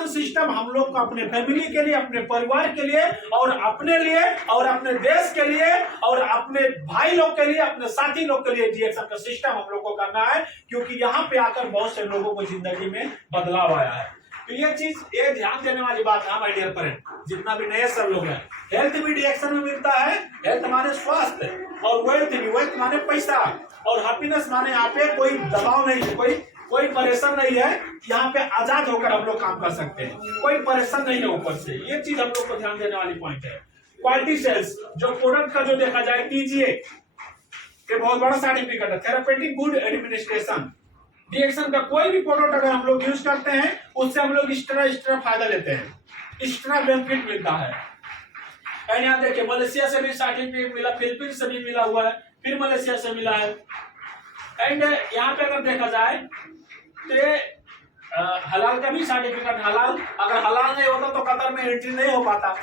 डिएक्शन system हम लोग को अपने फैमिली के लिए, अपने परिवार के लिए और अपने लिए और अपने देश के लिए और अपने भाई लोग के लिए, अपने साथी लोग के लिए डिएक्शन का सिस्टम हम लोग को करना है, क्योंकि यहाँ पे आकर बहुत से लोगों को जिंदगी में बदलाव आया है। तो ये चीज, ये ध्यान देने वाली बात है माय डियर फ्रेंड, जितना भी नए सब लोग हैं। हेल्थ भी डिएक्शन में मिलता है। हेल्थ माने स्वास्थ्य, और वेल्थ भी, वेल्थ माने पैसा, और हैप्पीनेस माने यहाँ पे कोई दबाव नहीं है, कोई परेशान नहीं है। यहाँ पे आजाद होकर हम लोग काम कर सकते हैं, कोई परेशान नहीं है ऊपर से। ये चीज हम लोग को ध्यान देने वाली पॉइंट है। क्वालिटी सेल्स, जो प्रोडक्ट का जो देखा जाए, TGA ये बहुत बड़ा सर्टिफिकेट है, थेरापेटिक गुड एडमिनिस्ट्रेशन। डिएक्शन का कोई भी प्रोडक्ट अगर हम लोग यूज करते हैं, उससे हम लोग एक्स्ट्रा फायदा लेते हैं, एक्स्ट्रा बेनिफिट मिलता है। एंड यहाँ देखिए, मलेशिया से भी सर्टिफिकेट मिला, फिलीपींस से भी मिला हुआ है, फिर मलेशिया से मिला है। एंड यहाँ पे अगर देखा जाए तो हलाल का भी सर्टिफिकेट, हलाल अगर हलाल नहीं होता तो कतर में एंट्री नहीं हो पाता।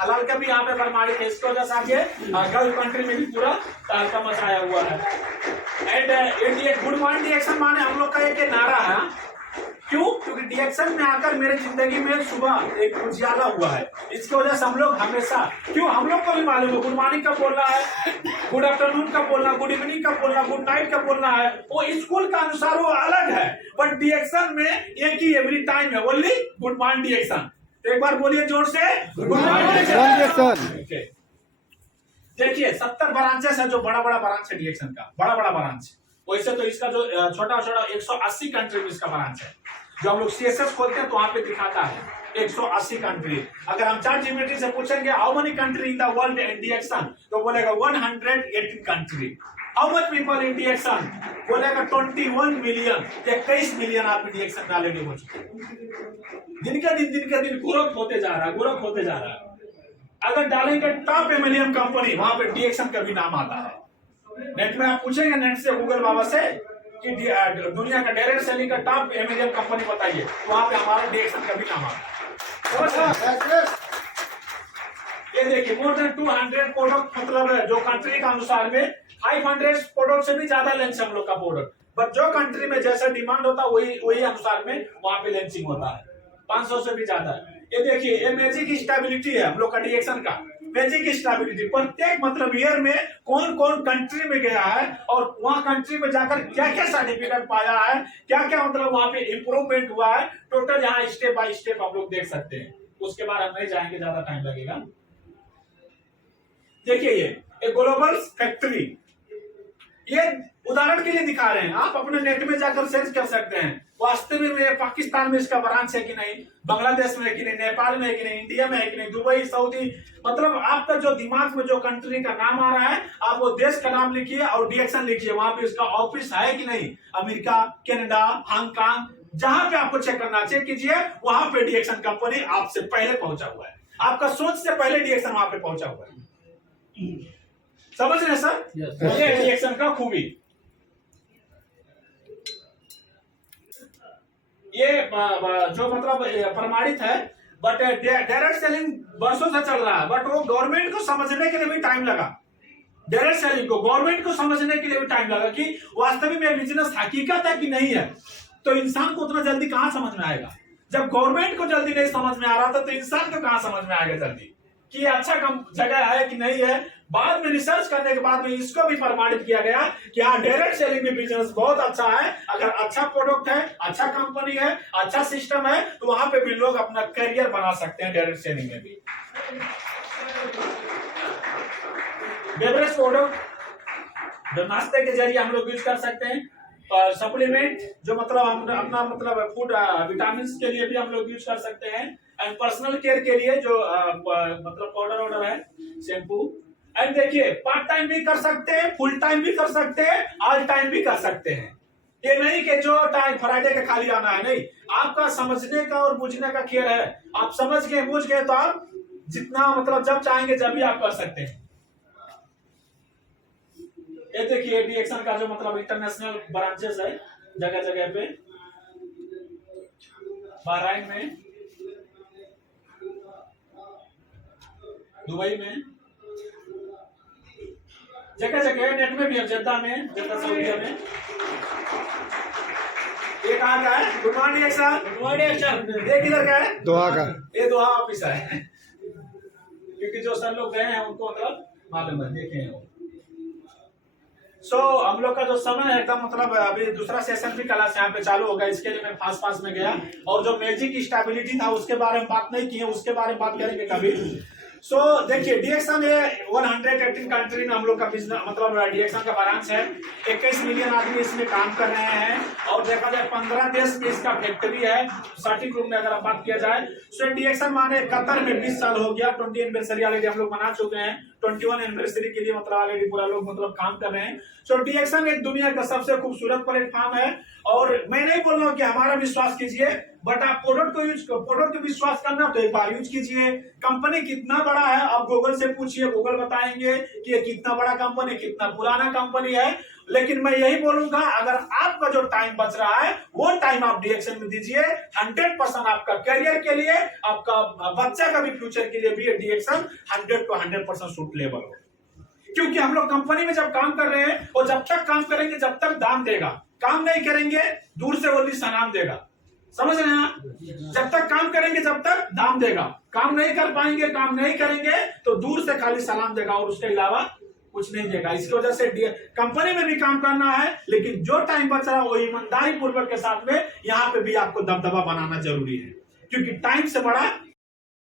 हलाल का भी यहाँ पे प्रमाणित है। इसकी वजह से आगे गल्फ कंट्री में भी पूरा तहलका मचाया हुआ है। एंड इंडिया गुड मॉर्निंग डिएक्शन माने हम लोग का एक नारा है। क्यों? क्योंकि डिएक्शन में आकर मेरे जिंदगी में सुबह एक उजियाला हुआ है। इसकी वजह से हम लोग हमेशा, क्यों, हम लोग को भी मालूम है गुड मॉर्निंग कब बोलना है, गुड आफ्टरनून कब बोलना, गुड इवनिंग कब बोलना, गुड नाइट कब बोलना है। वो स्कूल का अनुसार वो अलग है, बट डिएक्शन में एक ही एवरी टाइम है, ओनली गुड मॉर्निंग डिएक्शन। एक बार बोलिए जोर से, गुड मॉर्निंग डिएक्शन। देखिए 70 ब्रांचेस है, जो बड़ा ब्रांच है डिएक्शन का, बड़ा ब्रांच। वैसे तो इसका जो छोटा 180 कंट्री में इसका ब्रांच है। जो हम लोग CSS खोलते हैं तो वहां पे दिखाता है 180 कंट्री। अगर हम ChatGPT से पूछेंगे how many country in the world in डिएक्शन, तो बोलेगा 118 country. How much people in डिएक्शन, बोलेगा 21 मिलियन। 21 मिलियन आप डिएक्शन में ऑलरेडी हो चुके। दिन के दिन ग्रोथ होते जा रहा है। अगर डालेंगे टॉप MLM कंपनी, वहां पे डिएक्शन का भी नाम आता है। नेट में आप पूछेंगे, नेट से गूगल बाबा से कि दुनिया का डायरेक्ट सेलिंग का टॉप MLM कंपनी बताइए, तो वहां पे हमारा डिएक्शन का भी नाम आता है। ये देखिए मोर देन 200 प्रोडक्ट, मतलब जो कंट्री के अनुसार में 500 प्रोडक्ट से भी ज्यादा लॉन्च हम लोग का प्रोडक्ट, बट जो कंट्री में जैसा डिमांड होता है वही अनुसार में वहां पे लॉन्चिंग होता है। 500 से भी ज्यादा है। ये देखिए, ये मैजिक स्टेबिलिटी है हम लोग का डिएक्शन का। मैजिक स्टेबिलिटी प्रत्येक मतलब ईयर में कौन कौन कंट्री में गया है और वहां कंट्री में जाकर क्या क्या सर्टिफिकेट पाया है, क्या क्या मतलब वहां पे इंप्रूवमेंट हुआ है, टोटल यहाँ स्टेप बाय स्टेप आप लोग देख सकते हैं। उसके बाद हम नहीं जाएंगे, ज्यादा टाइम लगेगा। देखिए ये ग्लोबल फैक्ट्री, ये उदाहरण के लिए दिखा रहे हैं, आप अपने नेट में जाकर सर्च कर सकते हैं। वास्तव में पाकिस्तान में इसका ब्रांच है कि नहीं, बांग्लादेश में है कि नहीं, नेपाल में है कि नहीं, इंडिया में है कि नहीं, दुबई, सऊदी, मतलब आपका जो दिमाग में जो कंट्री का नाम आ रहा है, आप वो देश का नाम लिखिए और डिएक्शन लिखिए, वहां पे इसका ऑफिस है कि नहीं। अमेरिका, कनाडा, हांगकांग, जहां पे आपको चेक करना चेक कीजिए, वहां पे डिएक्शन कंपनी आपसे पहले पहुंचा हुआ है। आपका सोच से पहले डिएक्शन वहां पे पहुंचा हुआ है। समझ रहे सर? ये डिएक्शन का खूबी। ये जो मतलब प्रमाणित है, बट डायरेक्ट सेलिंग वर्षों से चल रहा है, बट वो गवर्नमेंट को समझने के लिए भी टाइम लगा। डायरेक्ट सेलिंग को गवर्नमेंट को समझने के लिए भी टाइम लगा कि वास्तविक में बिजनेस हकीकत है कि नहीं है। तो इंसान को उतना जल्दी कहां समझ में आएगा? जब गवर्नमेंट को जल्दी नहीं समझ में आ रहा था तो इंसान को कहां समझ में आएगा जल्दी कि ये अच्छा जगह है कि नहीं है। बाद में रिसर्च करने के बाद में इसको भी प्रमाणित किया गया कि हाँ, डायरेक्ट सेलिंग में बिजनेस बहुत अच्छा है। अगर अच्छा प्रोडक्ट है, अच्छा कंपनी है, अच्छा सिस्टम है, तो वहां पे भी लोग अपना करियर बना सकते हैं डायरेक्ट सेलिंग में भी। बेवरेज प्रोडक्ट जो नाश्ते के जरिए हम लोग यूज कर सकते हैं, और सप्लीमेंट जो मतलब हम अपना मतलब फूड विटामिन के लिए भी हम लोग यूज कर सकते हैं। एंड पर्सनल केयर के लिए जो मतलब पाउडर वाउडर है, शैम्पू। एंड देखिए, पार्ट टाइम भी कर सकते हैं, फुल टाइम भी कर सकते हैं, ऑल टाइम भी कर सकते हैं। ये नहीं कि जो टाइम फ्राइडे का खाली आना है, नहीं, आपका समझने का और बुझने का खेल है। आप समझ गए, बुझ गए तो आप जितना मतलब जब चाहेंगे जब भी आप कर सकते हैं। ये देखिए डिएक्शन का जो मतलब इंटरनेशनल ब्रांचेस है जगह जगह पे, बहराइन में, दुबई में, जगह जगह, नेट में भी है, जद्दा में, जद्दा सऊदीया में। ये कहाँ का है? Good morning sir. Good morning sir. ये किधर का है? दोहा का। ये दोहा ऑफिस है, क्योंकि जो सर लोग गए हैं उनको मतलब मालूम है, देखे हैं। हम लोग का जो समय है एकदम मतलब अभी दूसरा सेशन भी क्लास यहाँ पे चालू होगा, इसके लिए मैं फास्ट में गया और जो मैजिक स्टेबिलिटी था उसके बारे में बात नहीं की है, उसके बारे में बात करेंगे कभी। देखिए डीएक्सन ये 118 कंट्री में हम लोग का बिजनेस मतलब डीएक्सन का ब्रांच है। 21 मिलियन आदमी इसमें काम कर रहे हैं और देखा जाए 15 देश में इसका फैक्ट्री है। सटीक रूप में अगर बात किया जाए डीएक्सन माने कतर में 20 साल हो गया, 20 एनिवर्सरी ऑलरेडी हम लोग मना चुके हैं, 21 एनिवर्सरी के लिए मतलब ऑलरेडी पूरा लोग मतलब काम कर रहे हैं। डीएक्सन एक दुनिया का सबसे खूबसूरत प्लेटफॉर्म है और मैं नहीं बोल रहा हूँ कि हमारा विश्वास कीजिए, बट आप प्रोडक्ट को विश्वास करना तो एक बार यूज कीजिए। कंपनी कितना बड़ा है आप गूगल से पूछिए, गूगल बताएंगे कि ये कितना बड़ा कंपनी, कितना पुराना कंपनी है। लेकिन मैं यही बोलूंगा अगर आपका जो टाइम बच रहा है वो टाइम आप डीएक्सन में दीजिए। 100% आपका करियर के लिए, आपका बच्चा का भी फ्यूचर के लिए भी डीएक्सन 100 to 100% सूटेबल हो। क्योंकि हम लोग कंपनी में जब काम कर रहे हैं और जब तक काम करेंगे जब तक दाम देगा, काम नहीं करेंगे दूर से ओनली सलाम देगा। समझ रहे हैं ना? जब तक काम करेंगे जब तक दाम देगा, काम नहीं कर पाएंगे, काम नहीं करेंगे तो दूर से खाली सलाम देगा और उसके अलावा कुछ नहीं देगा। इसकी वजह से कंपनी में भी काम करना है, लेकिन जो टाइम बच रहा है वो ईमानदारी पूर्वक के साथ में यहाँ पे भी आपको दबदबा बनाना जरूरी है, क्योंकि टाइम से बड़ा